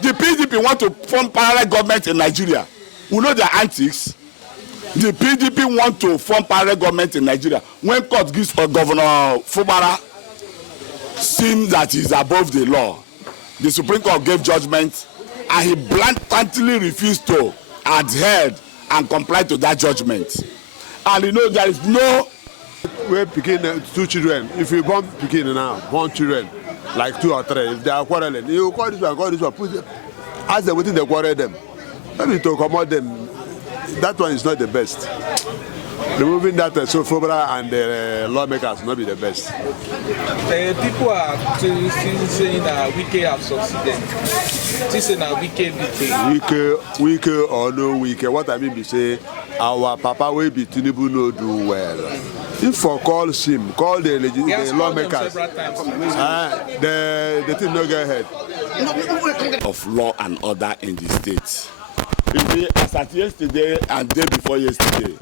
the PDP want to form parallel government in Nigeria. We know their antics. The PDP want to form parallel government in Nigeria. When court gives Governor Fubara seems that he's above the law, the Supreme Court gave judgment, and he blatantly refused to adhere and comply to that judgment. And you know there is no. We begin 2 children. If you born begin now, born children like 2 or 3, if they are quarreling, you call this one, put them, ask them within the quarrel them. Maybe to accommodate them. That one is not the best. Removing that so Fubara and the lawmakers not be the best. People are still saying that Wike have succeeded. Still saying that Wike beat Wike or no Wike. What I mean is say our Papa will be Tinubu no do well. If for call him, call the lawmakers. The thing no get ahead. Of law and order in the state. As at yesterday and day before yesterday,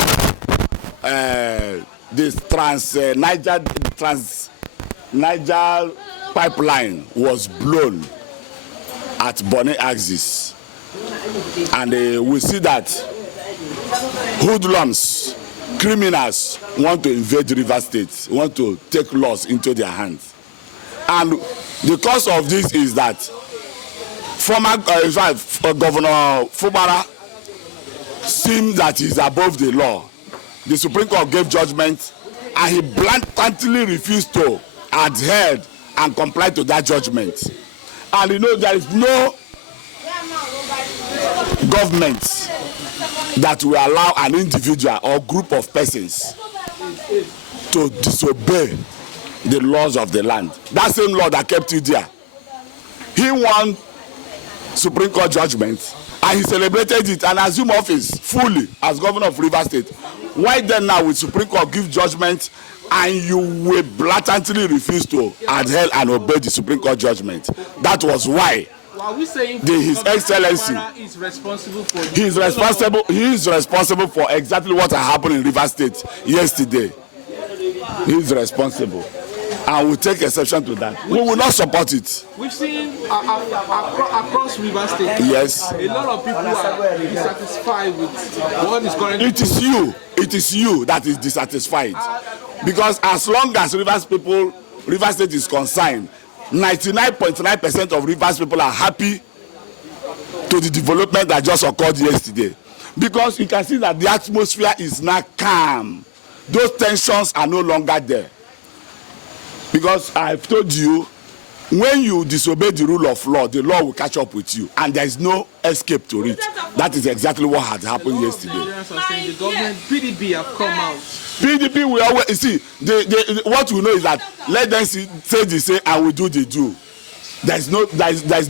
this Niger pipeline was blown at Bonny axis, and we see that hoodlums, criminals want to invade River State, want to take laws into their hands, and the cause of this is that former Governor Fubara seems that he's above the law. The Supreme Court gave judgment, and he blatantly refused to adhere and comply to that judgment. And you know there is no government that will allow an individual or group of persons to disobey the laws of the land. That same law that kept you there. He won Supreme Court judgment, and he celebrated it and assumed office fully as governor of River State. Why then now will Supreme Court give judgment and you will blatantly refuse to adhere and obey the Supreme Court judgment? That was why. Are we saying His Excellency is responsible for? He is responsible for exactly what happened in River State yesterday. He is responsible. And we take exception to that. We will not support it. We've seen across River State. Yes. A lot of people are dissatisfied with what is currently. It is you that is dissatisfied. Because as long as River State is concerned, 99.9% of Rivers people are happy to the development that just occurred yesterday. Because you can see that the atmosphere is now calm. Those tensions are no longer there. Because I've told you, when you disobey the rule of law, the law will catch up with you, and there is no escape to it. That is exactly what had happened yesterday. The government, PDP have come out. PDP will always see. What we know is that let them say the say and we do the do. There is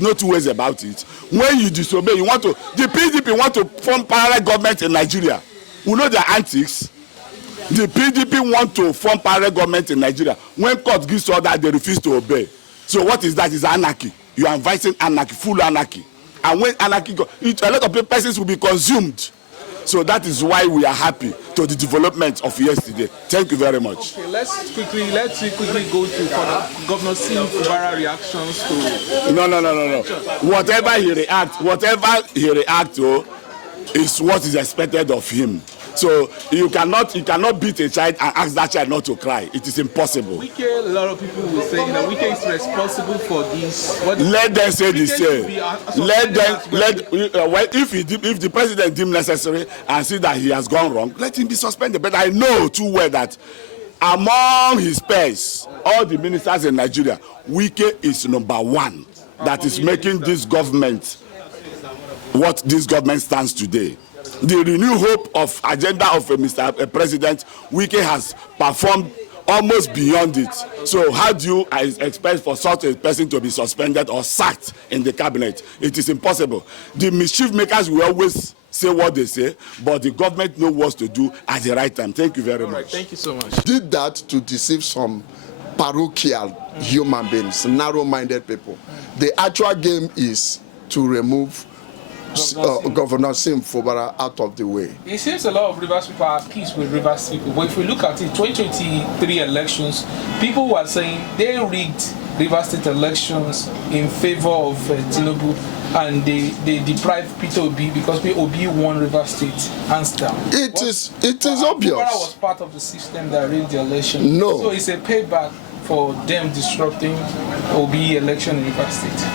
no two ways about it. When you disobey, the PDP want to form parallel government in Nigeria. We know their antics. The PDP want to form parallel government in Nigeria. When court gives order, they refuse to obey. So what is that? Is anarchy. You are inviting anarchy, full anarchy. And when anarchy goes, a lot of persons will be consumed. So that is why we are happy to the development of yesterday. Thank you very much. Okay, let's quickly go to Governor Fubara reactions to. No. Whatever he reacts to is what is expected of him. So you cannot beat a child and ask that child not to cry. It is impossible. Wike, a lot of people will say that Wike is responsible for this. Let them say the same. If the president deems necessary and see that he has gone wrong, let him be suspended. But I know too well that among his peers, all the ministers in Nigeria, Wike is #1 that is making this government what this government stands today. The renewed hope of agenda of Mr. President, Wike has performed almost beyond it. So how do you expect for such a person to be suspended or sacked in the cabinet? It is impossible. The mischief makers will always say what they say, but the government knows what to do at the right time. Thank you very much. Thank you so much. Did that to deceive some parochial human beings, narrow-minded people. The actual game is to remove Governor Fubara out of the way. It seems a lot of Rivers people are at peace with Rivers people, but if we look at it, 2023 elections, people were saying they rigged Rivers State elections in favor of Tinubu, and they deprived Peter Obi because Obi won Rivers State hands down. It is obvious. Fubara was part of the system that rigged the election. No. So it's a payback for them disrupting Obi election in Rivers State.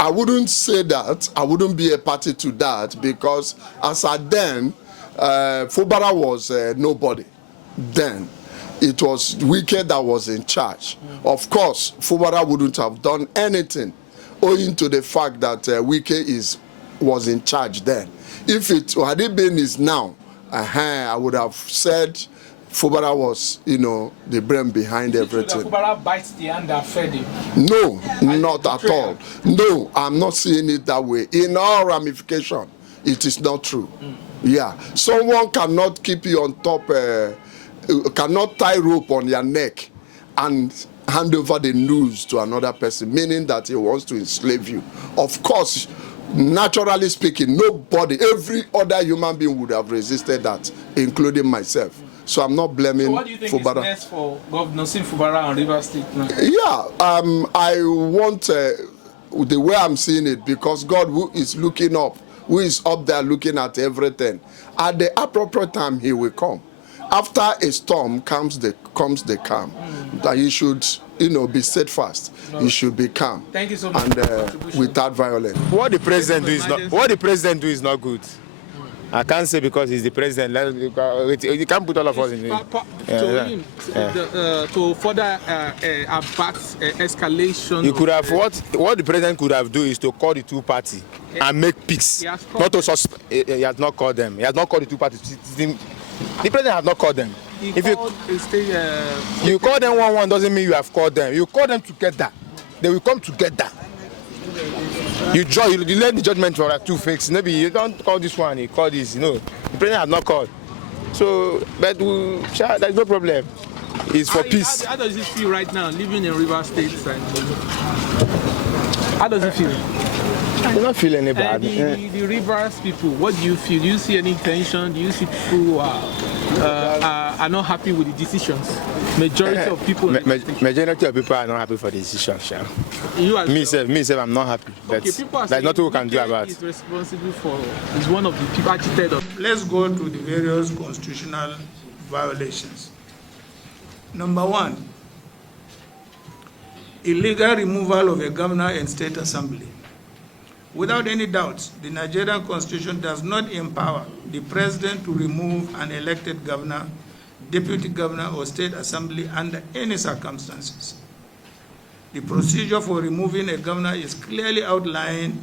I wouldn't say that. I wouldn't be a party to that, because as at then, Fubara was nobody. Then it was Wike that was in charge. Of course, Fubara wouldn't have done anything owing to the fact that Wike was in charge then. If it had it been is now, I would have said Fubara was, the brain behind everything. Fubara bites the hand that fed him. No, not at all. No, I'm not seeing it that way. In all ramification, it is not true. Yeah, someone cannot keep you on top, cannot tie rope on your neck and hand over the news to another person, meaning that he wants to enslave you. Of course, naturally speaking, nobody, every other human being would have resisted that, including myself. So I'm not blaming Fubara. So what do you think is next for Governor Fubara and Rivers State now? Yeah, I want the way I'm seeing it, because God, who is looking up, who is up there looking at everything, at the appropriate time he will come. After a storm comes the calm. That he should, be steadfast. No. He should be calm. Thank you so much. And without violence. What the president do is not good. I can't say because he's the president. You can't put all of us in it. To further abut escalation. You could have what the president could have do is to call the two parties and make peace. Not to suspend. He has not called them. He has not called the two parties. The president has not called them. You call them one doesn't mean you have called them. You call them together. They will come together. You learn the judgment for two fakes. Maybe you don't call this one, you call this. The president has not called. So, but there's no problem. It's for peace. How does it feel right now, living in Rivers State? How does it feel? I do not feel any bad. The Rivers people, what do you feel? Do you see any tension? Do you see people who are not happy with the decisions? Majority of people. Majority of people are not happy for the decisions. Yeah. Me, I'm not happy. But there's nothing we can do about it. Is responsible for. Is one of the people agitated. Let's go to the various constitutional violations. Number 1, illegal removal of a governor and state assembly. Without any doubt, the Nigerian Constitution does not empower the president to remove an elected governor, deputy governor, or state assembly under any circumstances. The procedure for removing a governor is clearly outlined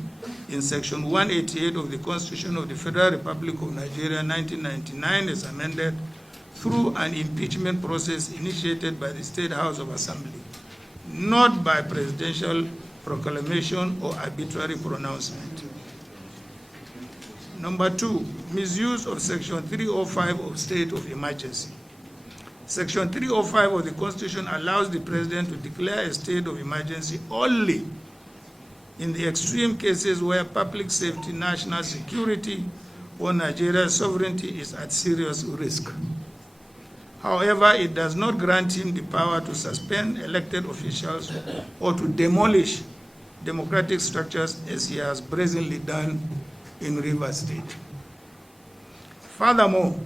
in Section 188 of the Constitution of the Federal Republic of Nigeria, 1999, as amended, through an impeachment process initiated by the State House of Assembly, not by presidential proclamation or arbitrary pronouncement. Number 2, misuse of Section 305 of State of Emergency. Section 305 of the Constitution allows the President to declare a state of emergency only in the extreme cases where public safety, national security, or Nigeria's sovereignty is at serious risk. However, it does not grant him the power to suspend elected officials or to demolish democratic structures as he has brazenly done in Rivers State. Furthermore,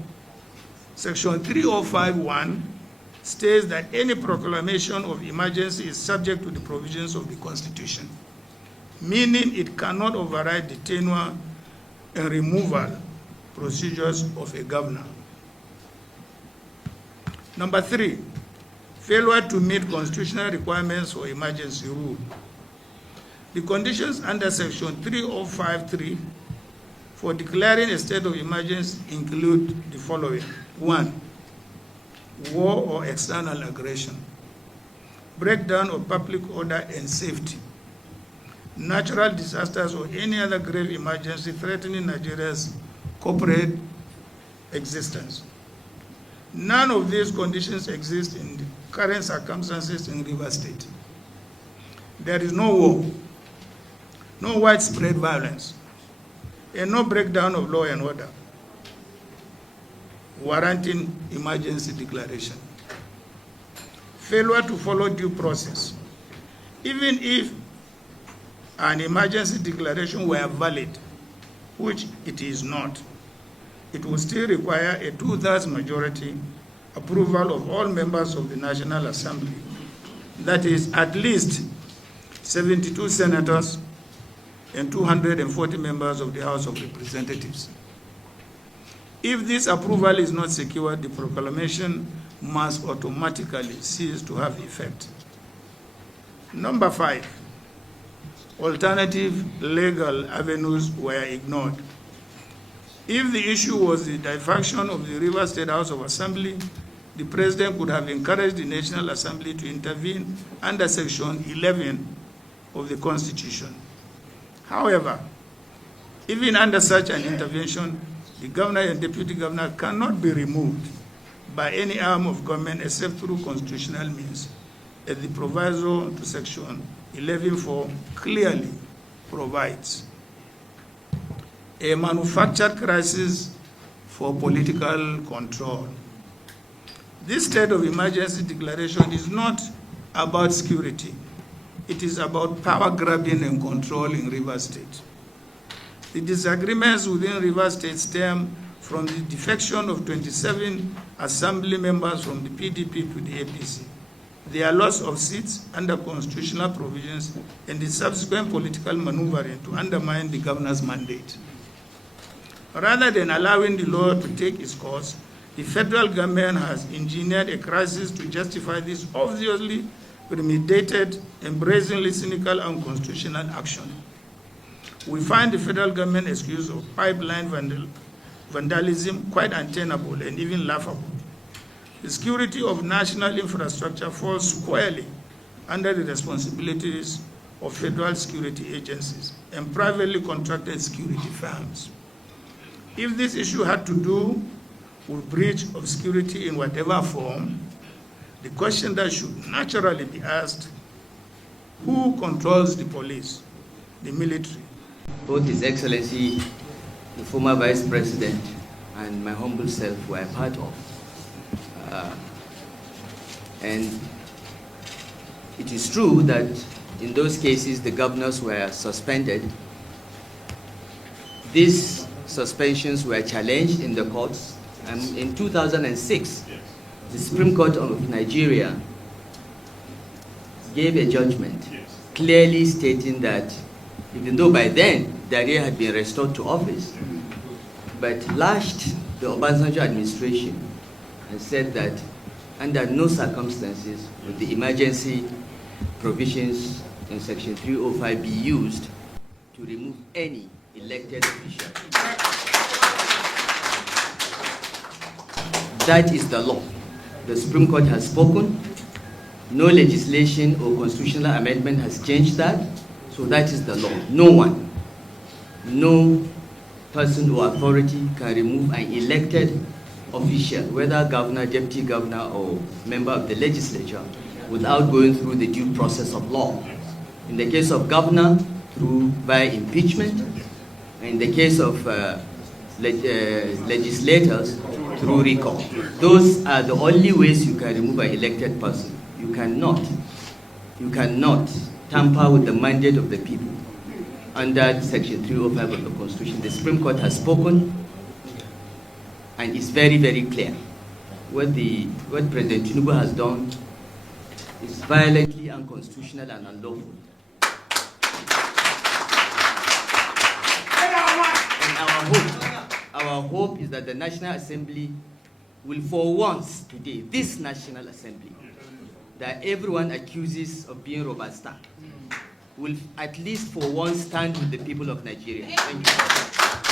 Section 305(1) states that any proclamation of emergency is subject to the provisions of the Constitution, meaning it cannot override the tenure and removal procedures of a governor. Number 3, failure to meet constitutional requirements for emergency rule. The conditions under Section 305(3) for declaring a state of emergency include the following. 1, war or external aggression, breakdown of public order and safety, natural disasters or any other grave emergency threatening Nigeria's corporate existence. None of these conditions exist in the current circumstances in Rivers State. There is no war, no widespread violence, and no breakdown of law and order warranting emergency declaration. Failure to follow due process Even if an emergency declaration were valid, which it is not, it would still require a 2/3 majority approval of all members of the National Assembly. That is at least 72 senators and 240 members of the House of Representatives. If this approval is not secured, the proclamation must automatically cease to have effect. Number 5, alternative legal avenues were ignored. If the issue was the defection of the Rivers State House of Assembly, the President could have encouraged the National Assembly to intervene under Section 11 of the Constitution. However, even under such an intervention, the governor and deputy governor cannot be removed by any arm of government except through constitutional means, as the proviso to Section 11(4) clearly provides. A manufactured crisis for political control. This state of emergency declaration is not about security. It is about power grabbing and control in Rivers State. The disagreements within Rivers State stem from the defection of 27 assembly members from the PDP to the APC, their loss of seats under constitutional provisions, and the subsequent political maneuvering to undermine the governor's mandate. Rather than allowing the law to take its course, the federal government has engineered a crisis to justify this obviously premeditated and brazenly cynical and unconstitutional action. We find the federal government excuse of pipeline vandalism quite untenable and even laughable. The security of national infrastructure falls squarely under the responsibilities of federal security agencies and privately contracted security firms. If this issue had to do with breach of security in whatever form, the question that should naturally be asked, who controls the police, the military? Both His Excellency, the former Vice President, and my humble self were a part of. And it is true that in those cases the governors were suspended. These suspensions were challenged in the courts, and in 2006, the Supreme Court of Nigeria gave a judgment clearly stating that even though by then Daria had been restored to office, but lashed the Obasanjo administration and said that under no circumstances would the emergency provisions in Section 305 be used to remove any elected official. That is the law. The Supreme Court has spoken. No legislation or constitutional amendment has changed that. So that is the law. No one, no person or authority can remove an elected official, whether governor, deputy governor, or member of the legislature, without going through the due process of law. In the case of governor, via impeachment. In the case of legislators, through recall. Those are the only ways you can remove an elected person. You cannot tamper with the mandate of the people under Section 305 of the Constitution. The Supreme Court has spoken, and it's very, very clear. What President Tinubu has done is violently unconstitutional and unlawful. And our hope is that the National Assembly will, for once today, this National Assembly, that everyone accuses of being Robusta, will at least for once stand with the people of Nigeria. Thank you.